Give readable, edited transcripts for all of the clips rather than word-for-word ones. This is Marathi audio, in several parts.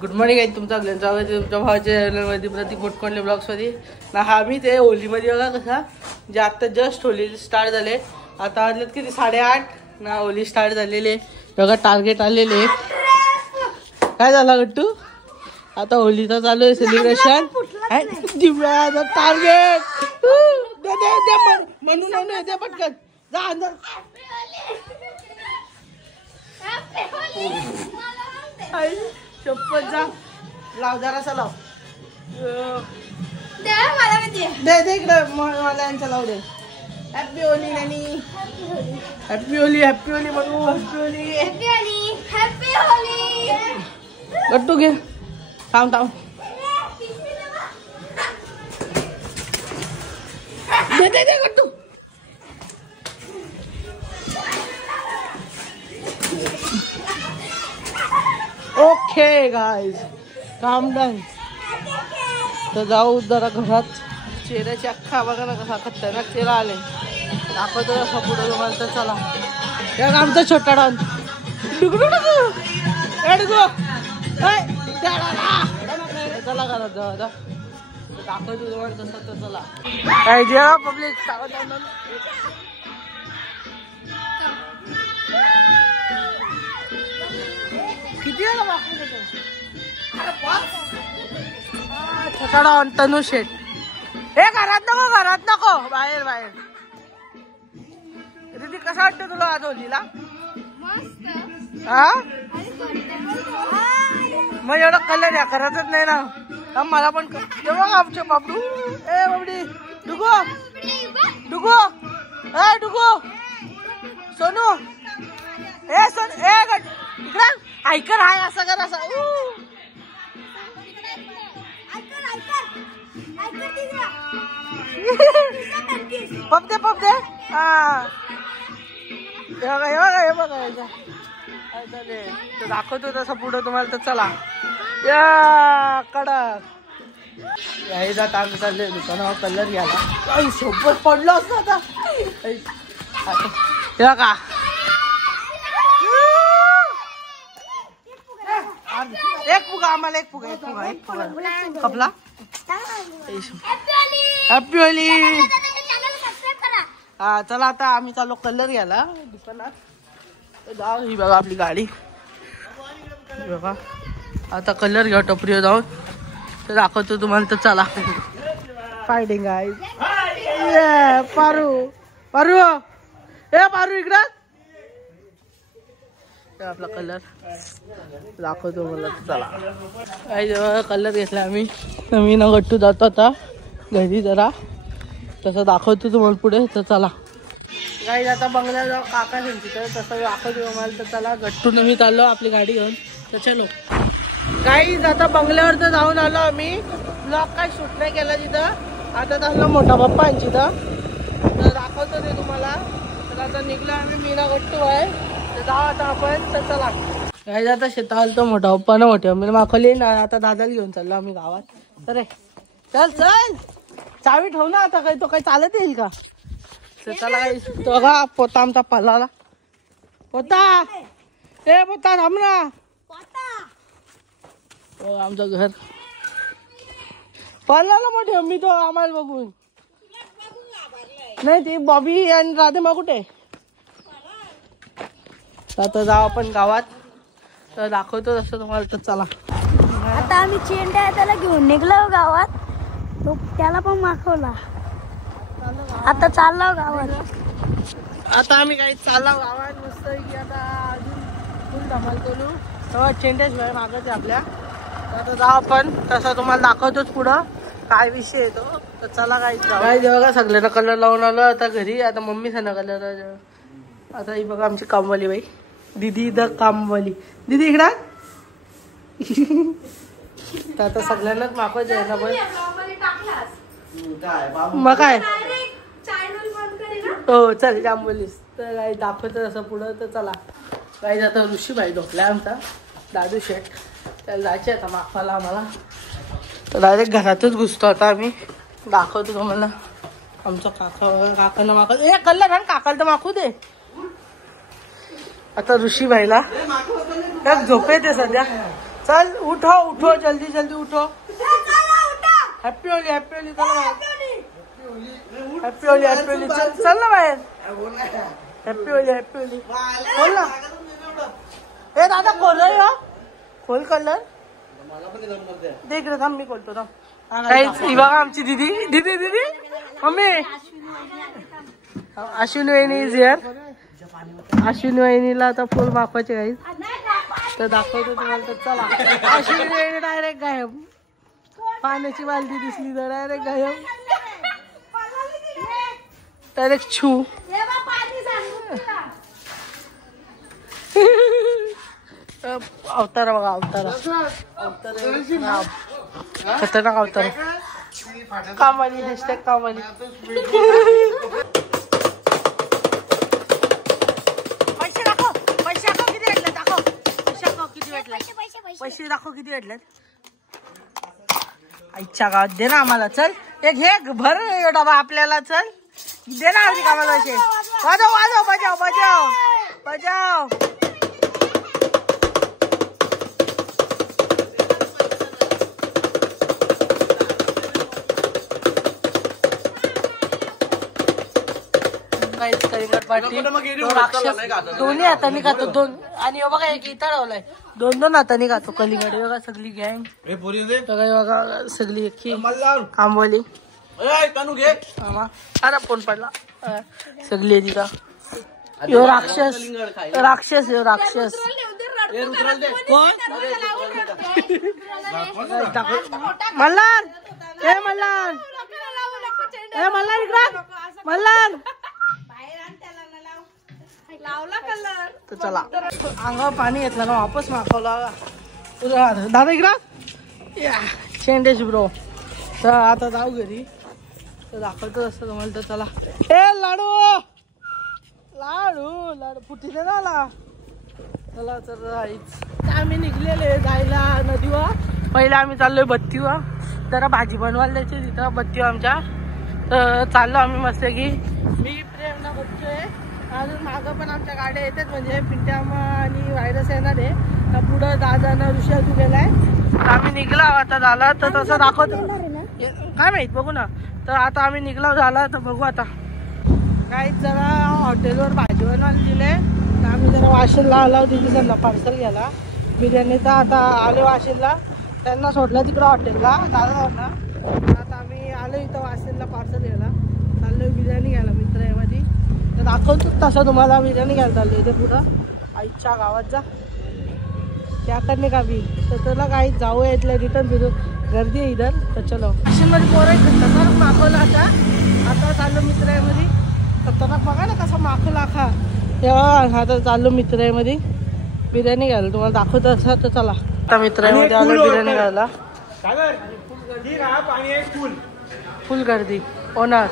गुड मॉर्निंग आहे तुमचा स्वागत आहे तुमच्या भावाच्या चॅनलमध्ये प्रतीक मोटकोंडले ब्लॉग्समध्ये ना. हा मी ते होलीमध्ये बघा कसा जे आत्ता जस्ट होली स्टार्ट झाले. आता वाजलेत किती 8:30 ना. होली स्टार्ट झालेली बघा. टार्गेट आलेले. काय झाला गट्टू? आता होलीचा चालू आहे सेलिब्रेशन. टार्गेट म्हणून दे पटकन जा अंदर. चप्पल जा लाव जरासा लाव. दे इकडे मला यांचा लाव दे. हॅपी होली नानी. हॅपी होली हॅपी होली म्हणू. Happy Holi happy Holi. गट्टू घे. थांब दे गट्टू. ओके गाइस काम डन. तर जाऊ जरा घरात. चेहऱ्याची अख्खा बघा ना कसा खतरनाक चेहरा आले. दाखवतो असा पुढे तुम्हाला. तर चला या आमचा छोटा डॉन. चला घरात जाऊ आता. दाखवतो तुम्हाला तसं. तर चला काय जेव्हा पब्लिक किती वेळा छोटा डॉन तनु शेट. हे घरात नको बाहेर. दीदी कसा वाटतं तुला आज होलीला? हा मग एवढा कलर या करतच नाही ना. मला पण बघा आमचे बाबडू. ए बाबडी डुगो ए डुगो सोनू. ए सोनू ए इकडे ऐकर हाय असं कर असं. पप दे हा. हे बघा दाखवतो तसं पुढं तुम्हाला. तर चला या कडक याही जात आम्ही चालले दुकानावर कलर घ्यायला. सोबत पडलो असतो आता. हे का एक फुगा आम्हाला. एक फुगा कपला. Happy Holy. हा चला आता आम्ही चाललो कलर घ्यायला दुकानात. जाऊ ही बघा आपली गाडी बघा. आता कलर घ्या टपरीवर जाऊन. तर दाखवतो तुम्हाला. तर चला फायटिंग आहे. पारू इकडं. आपला कलर दाखवतो मला. चला काही कलर घेतला आम्ही. नवीन गट्टू जातो आता घरी जरा. तसं दाखवतो तुम्हाला पुढे. तर चला काही आता बंगल्यावर जाऊ काका त्यांची. तर तसं दाखवतो तुम्हाला. तर चला गट्टू मी चाललो आपली गाडी घेऊन. तर चलो काही आता बंगल्यावर तर जाऊन आलो आम्ही. ब्लॉग काय शूट नाही केला तिथं. आता चाललो मोठा पप्पांची. तर दाखवतो ते तुम्हाला. तर आता निघलो आम्ही. मीना गट्टू आहे. तर जाऊ आता आपण. तर चला काही आता शेताला तो मोठा पप्पा ना मोठे मी माखवली ना. आता दादाला घेऊन चाललो आम्ही गावात. तर चल चावी ठेव ना. आता काही तो काही चालत येईल का? तर चला काही तो बघा पोता आमचा पल्लाला. पोता थांब ना. आमचं घर पल्लाला मोठे. मी तो आम्हाला बघून नाही. ती बॉबी आणि राधेमा कुठे? आता जाऊ आपण गावात. तर दाखवतो तसं तुम्हाला. तर चला आता आम्ही चेंड्या त्याला घेऊन निघलो गावात. तो त्याला पण माखवला. आता चाललो गावात. आता आम्ही काही चाललो गावात मस्त की. आता अजून फुल धमाल करू. तेव्हा चेंड्याशिवाय मागच आहे आपल्या. आता जाऊ आपण. तसं तुम्हाला दाखवतोच पुढं काय विषय येतो. तर चला काही बघा सगळ्यांना कलर लावून आलो आता घरी. आता मम्मी सांगा कलर. आता ही बघा आमची कामवाली बाई दीदी. द कामवाली दीदी इकडा. तर आता सगळ्यांनाच मागच आहे ना. पण मग काय हो चल जाम बोलीस. तर काही दाखवतं असं पुढं. तर चला काही आता ऋषीबाई ढोकला आमचा दादू शेठ. त्याला जायचे आता मागवायला आम्हाला. तर डायरेक्ट घरातच घुसतो आता आम्ही. दाखवतो तुम्हाला. आमचा काकांना मागवत. ए कल्ला काकाला तर मागू दे. आता ऋषीबाईला झोप येते सध्या. चल उठो उठो जल्दी जल्दी उठो. Happy Holi happy Holy. चल हॅपी होली हॅपी होली. चल ना बाहेर. Happy Holi happy Holy. खोल ना. ए दादा खोल रे. खोल कलर. देख रे थांब मी खोलतो थांब. ही बघा आमची दीदी दीदी दीदी मम्मी. अश्विनी वहिनी इज हिअर. अश्विनी वहिनीला आता फुल मागवायचे काही तर दाखवतो तुम्हाला. तर चला. अश्विनी वहिनी डायरेक्ट गायब. पाण्याची बालदी दिसली तर डायरेक्ट गायब. डायरेक्ट छू. अवतार बघा अवतार. खतरनाक अवतार. कामाली हॅशटॅग कामाली. पैसे दाखव. पैसे दाखव किती भेटले. दाखव पैसे दाखव किती भेटले. पैसे दाखव किती भेटले. आईच्या गावात दे ना आम्हाला. चल एक घे भर डबा आपल्याला. चल दे ना आम्ही कामाला पैसे. वाजव वाजव बजाव बजाव बजाव. दोन्ही हाताने खातो. दोन आणि बघा एक इथं लावलाय. दोन दोन हाताने खातो कलिंगड. बघा सगळी गँग बघा सगळी एकी कामवाली. अरे फोन पडला. सगळी तिथं. यो राक्षस राक्षस यो राक्षस. मल्हार ए मल्हार ए मल्हार इकडं. मल्हार तर चला अंगावर पाणी घेतलं ना वापस मागवला. दादा इकडं शेंडेश ब्रो. तर आता जाऊ घरी. तर दाखवतो असं तुम्हाला. तर चला. ए लाडू लाडू लाडू पुटीने झाला. चला तर आम्ही निघलेले जायला नदीवर. पहिले आम्ही चाललोय बत्तीवर. जरा भाजी बनवायला द्यायची तिथं बत्तीवर आमच्या. तर चाललो आम्ही मस्त की. मी प्रेमना बघतोय. अजून मागं पण आमच्या गाड्या येतात म्हणजे पिंट्यामा आणि व्हायरस येणार आहे. तर पुढं दादानं ऋषा तू गेलाय. तर आम्ही निघला आता झाला. तर तसं दाखवतो काय माहित बघू ना. तर आता आम्ही निघलो झाला. तर बघू आता काही जरा हॉटेलवर भाजी बनवायला दिले. तर आम्ही जरा वाशिमला आलो तिथे त्यांना पार्सल घ्यायला बिर्याणीचा. आता आलो वाशिमला. त्यांना सोडलं तिकडं हॉटेलला दादाला. आता आम्ही आलो इथं वाशिमला पार्सल घ्यायला. चाललो बिर्याणी घ्यायला मित्र आहे मध्ये. तर दाखवतो तसं तुम्हाला बिर्याणी घ्यायला चाललो इथे पुढं आईच्या गावात. जा क्या करणे का भी. तर त्याला काही जाऊया इथलं रिटर्न फिरून. गर्दी आहे इधर. तर चलो वाशिममध्ये पोरं खतरनाक मागवलं. आता चाललो मित्र आहे मध्ये. खतरनाक बघा ना कसं माखवला खा. तेव्हा आता चाललो मित्र आहे मध्ये बिर्याणी घ्यायला. तुम्हाला दाखवत असं. तर चला आता मित्र आहे मध्ये आलो बिर्याणी घ्यायला. फुल गर्दी. ओनर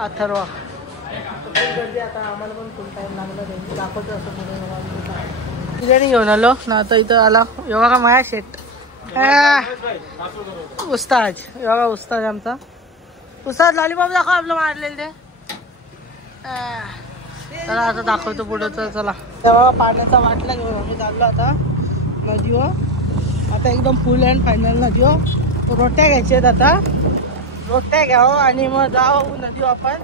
अथर्वा फुल गर्दी. आता आम्हाला पण फुल टाइम लागला. दाखवतो असं पुढे बिर्याणी घेऊन आलो ना. आता इथं आला एवढा का माया शेट उस्ताद. एवढा उस्ताद आमचा. उस्ताद लॉलीपॉप दाखव आपलं मारलेलं ते. चला आता दाखवतो पुढं. तर चला तेव्हा पाण्याचा वाटला घेऊन आम्ही चाललो आता नदीवर. आता एकदम फुल अँड फायनल नदीवर. रोट्या घ्यायच्या आहेत. आता रोट्या घ्यावं आणि मग जाऊ नदीवर. आपण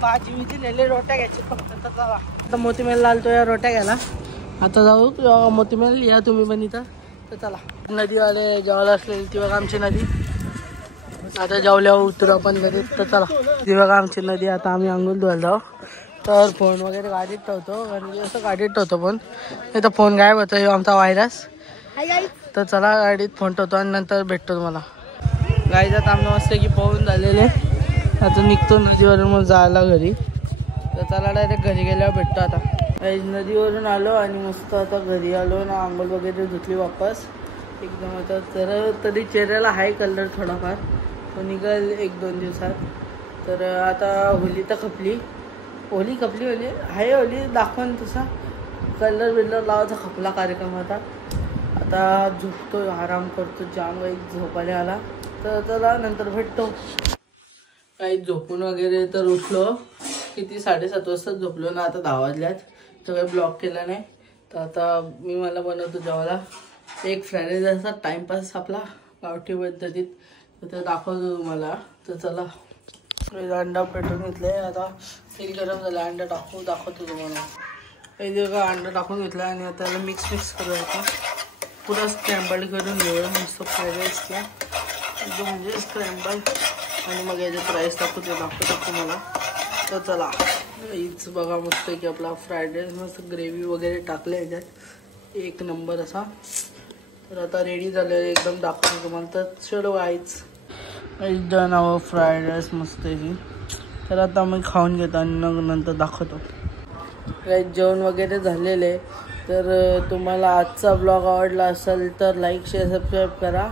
भाजी विजी नेले रोट्या घ्यायची फक्त. तर चला आता मोतीमेलला आलतो या रोट्या घ्यायला. आता जाऊ मोतीमेल. या तुम्ही पण इथं. तर चला नदीवाले जेवायला असलेली ती बघा आमची नदी. आता जेवल्यावर उतरू आपण नदीत. तर चला ती बघा आमची नदी. आता आम्ही अंघोळ धुवायला जाऊ. तर फोन वगैरे गाडीत ठेवतो कारण असं गाडीत ठेवतो पण नाही तर फोन गायब होतो. हे आमचा व्हायरस. तर चला गाडीत फोन ठेवतो आणि नंतर भेटतो तुम्हाला. गाडीचा तांबा मस्त की पाहून झालेले. आता निघतो नदीवरून मग जायला घरी. तर चला डायरेक्ट घरी गेल्यावर भेटतो. आता नदीवरून आलो आणि मस्त आता घरी आलो ना. आंघोळ वगैरे धुतली वापस एकदम. आता तर तरी चेहऱ्याला हाय कलर थोडाफार तो निघेल 1-2 दिवसात. तर आता होली तर खपली. होली हाय होली दाखवून तसा कलर बिलर लावायचा खपला कार्यक्रम होता. आता झोपतो आराम करतो. जाम काही झोपायला आला. तर चला नंतर भेटतो. काही झोपून वगैरे तर उठलो किती 7:30 वाजता झोपलो ना. आता 10 वाजल्यात. तर काही ब्लॉग केला नाही. तर आता मला बनवतो जेवायला. एक फ्राईड राईस असा टाइमपास आपला गावठी पद्धतीत, तर ते दाखवतो तुम्हाला. तर चला अंडा पेटून घेतलंय, आता तेल गरम झालं, अंडा दाखवतो तुम्हाला. हे बघा अंडा टाकून घेतला आणि आता त्याला मिक्स करूया. आता पुरा स्क्रॅम्बल करून घेऊया मस्त फ्राईड राईसला एकदम म्हणजे स्क्रॅम्बल. आणि मग याच्यात राईस दाखवतो तुम्हाला. तर चला हीच बघा मस्त की आपला फ्राईड राईस मस्त ग्रेव्ही वगैरे टाकलं याच्यात एक नंबर असा. तर आता रेडी झालं एकदम दाखवतो तुम्हाला. तर चलो गाईज डन आवर फ्राईड राईस मस्त आहे. तर आता मी खाऊन घेतो आणि नंतर दाखवतो. काही जेवण वगैरे झालेलं आहे. तर तुम्हाला आजचा ब्लॉग आवडला असेल तर लाईक शेअर सबस्क्राईब करा.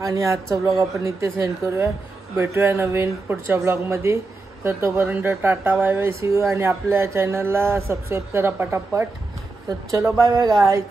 आणि आजचा ब्लॉग आपण इथे सेंड करूया. भेटूया नवीन पुढच्या ब्लॉगमध्ये. तर तोपर्यंत tata bye bye see you. आणि आपल्या चॅनलला सबस्क्राईब करा पटापट. तर चलो बाय बाय गाईज.